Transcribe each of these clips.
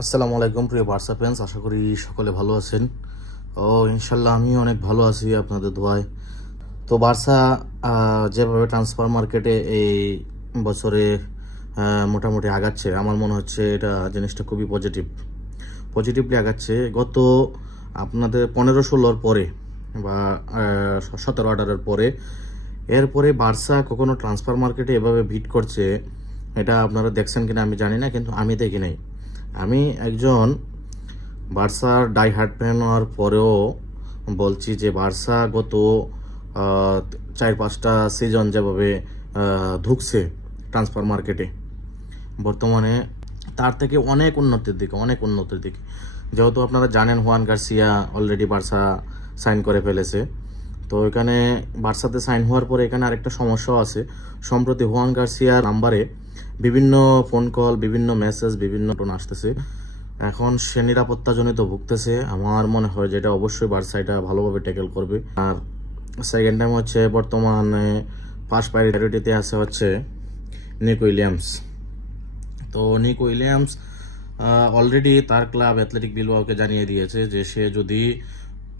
আসসালামু আলাইকুম প্রিয় বার্সা ফ্যান্স, আশা করি সকলে ভালো আছেন। ইনশাল্লাহ আমি অনেক ভালো আছি আপনাদের দোয়ায়। তো বার্সা যেভাবে ট্রান্সফার মার্কেটে এই বছরে মোটামুটি আগাচ্ছে, আমার মনে হচ্ছে এটা জিনিসটা খুবই পজিটিভলি আগাচ্ছে। গত আপনাদের 15-16 পরে বা 17-18 পরে, এরপরে বার্সা কখনো ট্রান্সফার মার্কেটে এভাবে ভিট করছে, এটা আপনারা দেখছেন কিনা আমি জানি না, কিন্তু আমি দেখি নাই। আমি একজন বার্সার ডাই হার্ড ফ্যান হওয়ার পরেও বলছি যে বার্সা গত 4-5টা সিজন যেভাবে ঢুকছে ট্রান্সফার মার্কেটে, বর্তমানে তার থেকে অনেক উন্নতির দিকে। যেহেতু আপনারা জানেন Juan Garcia already Barca sign করে ফেলেছে। তো এখানে বার্সাতে সাইন হওয়ার পরে এখানে আরেকটা সমস্যাও আছে। সম্প্রতি হুয়ান গার্সিয়ার নাম্বারে বিভিন্ন ফোন কল, বিভিন্ন মেসেজ, বিভিন্ন টোন আসতেছে। এখন সে নিরাপত্তাজনিত ভুগতেছে। আমার মনে হয় যে এটা অবশ্যই বার্সা এটা ভালোভাবে ট্যাকেল করবে। আর সেকেন্ড টাইম হচ্ছে বর্তমানে ফার্স্ট প্রায়োরিটিতে আছে হচ্ছে নিকো উইলিয়ামস। তো নিকো উইলিয়ামস অলরেডি তার ক্লাব অ্যাথলেটিক বিলবাওকে জানিয়ে দিয়েছে যে সে যদি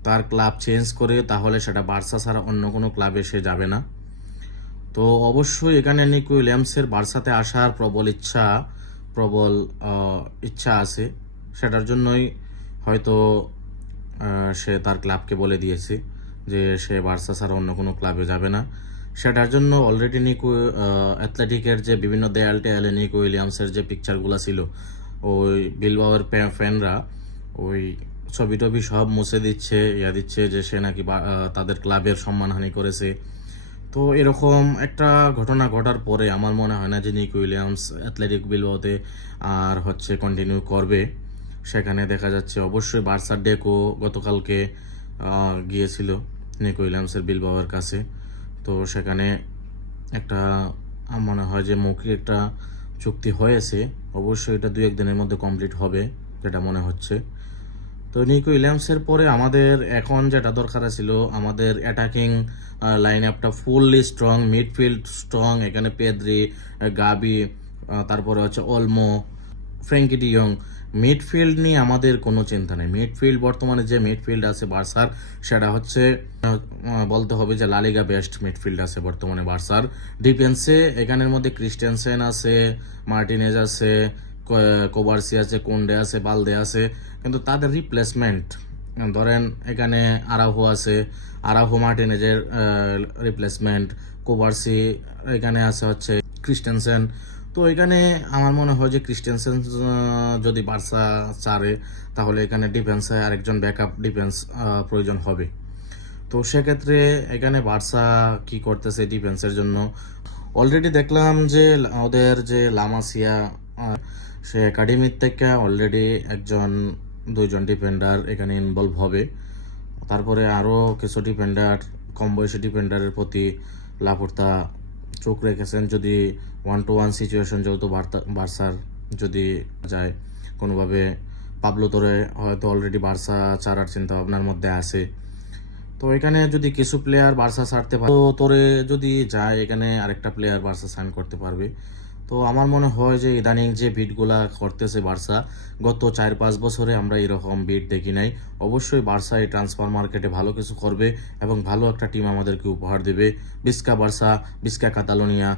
তার ক্লাব চেঞ্জ করে তাহলে সেটা বার্সা ছাড়া অন্য কোনো ক্লাবে সে যাবে না। তো অবশ্যই এখানে নিকো উইলিয়ামসের বার্সাতে আসার প্রবল ইচ্ছা আছে। সেটার জন্যই হয়তো সে তার ক্লাবকে বলে দিয়েছে যে সে বার্সা ছাড়া অন্য কোনো ক্লাবে যাবে না। সেটার জন্য অলরেডি নিকো অ্যাথলেটিকের যে বিভিন্ন দেয়ালে নিকো উইলিয়ামসের যে পিকচারগুলো ছিল, ওই বিলবাওয়ের ফ্যানরা ওই ছবি টবি সব মুছে দিচ্ছে যে সে নাকি তাদের ক্লাবের সম্মানহানি করেছে। তো এরকম একটা ঘটনা ঘটার পরে আমার মনে হয় না যে নিকো উইলিয়ামস অ্যাথলেটিক বিলবাওতে আর কন্টিনিউ করবে। সেখানে দেখা যাচ্ছে অবশ্যই বার্সার ডেকো গতকালকে গিয়েছিল নিকো উইলিয়ামসের বিলবাওয়ের কাছে। তো সেখানে একটা মনে হয় যে মৌখিক একটা চুক্তি হয়েছে। অবশ্যই এটা 2-1 দিনের মধ্যে কমপ্লিট হবে যেটা মনে হচ্ছে। তো নিকো উইলিয়ামসের পরে আমাদের এখন যেটা দরকার ছিল, আমাদের অ্যাটাকিং লাইন আপটা ফুললি স্ট্রং, মিডফিল্ড স্ট্রং। এখানে পেদ্রি, গাবি, তারপরে হচ্ছে Olmo, Frenkie D young. Midfield নিয়ে আমাদের কোনো চিন্তা নেই। মিডফিল্ড বর্তমানে যে মিডফিল্ড আছে বার্সার, সেটা হচ্ছে বলতে হবে যে লালিগা বেস্ট মিডফিল্ড আছে বর্তমানে বার্সার। ডিফেন্সে এখানের মধ্যে ক্রিস্টেনসেন আছে, মার্টিনেজ আছে, কোবার্সি আছে, কোন্ডে আছে, বালদে আছে, কিন্তু তাদের রিপ্লেসমেন্ট ধরেন এখানে আরাহো মার্টিনেজের রিপ্লেসমেন্ট, কোবার্সি, এখানে আছে হচ্ছে ক্রিস্টেনসেন। তো এখানে আমার মনে হয় যে ক্রিস্টেনসেন যদি বার্সা চারে, তাহলে এখানে ডিফেন্সে আরেকজন ব্যাকআপ ডিফেন্স প্রয়োজন হবে। তো সেক্ষেত্রে এখানে বার্সা কি করতেছে ডিফেন্সের জন্য, অলরেডি দেখলাম যে ওদের যে লামাসিয়া, সে একাডেমির থেকে অলরেডি 1-2জন ডিফেন্ডার এখানে ইনভলভ হবে। তারপরে আরও কিছু ডিফেন্ডার, কম বয়সী ডিফেন্ডারের প্রতি লাপোর্তা চোখ রেখেছেন। যদি 1-to-1 সিচুয়েশন যেহেতু বার্সার যদি যায় কোনোভাবে, পাবলো তোরে হয়তো অলরেডি বার্সা ছাড়ার চিন্তা ভাবনার মধ্যে আছে। তো এখানে যদি কিছু প্লেয়ার বার্সা ছাড়তে পারে, তো তোরে যদি যায় এখানে আরেকটা প্লেয়ার বার্সা সাইন করতে পারবে। তো আমার মনে হয় যে ইদানিং যে বিটগুলা করতেছে বার্সা, গত 4-5 বছরে আমরা এরকম বিট দেখি নাই। অবশ্যই বার্সা এই ট্রান্সফার মার্কেটে ভালো কিছু করবে এবং ভালো একটা টিম আমাদেরকে উপহার দেবে। বিস্কা বার্সা, বিস্কা কাতালোনিয়া।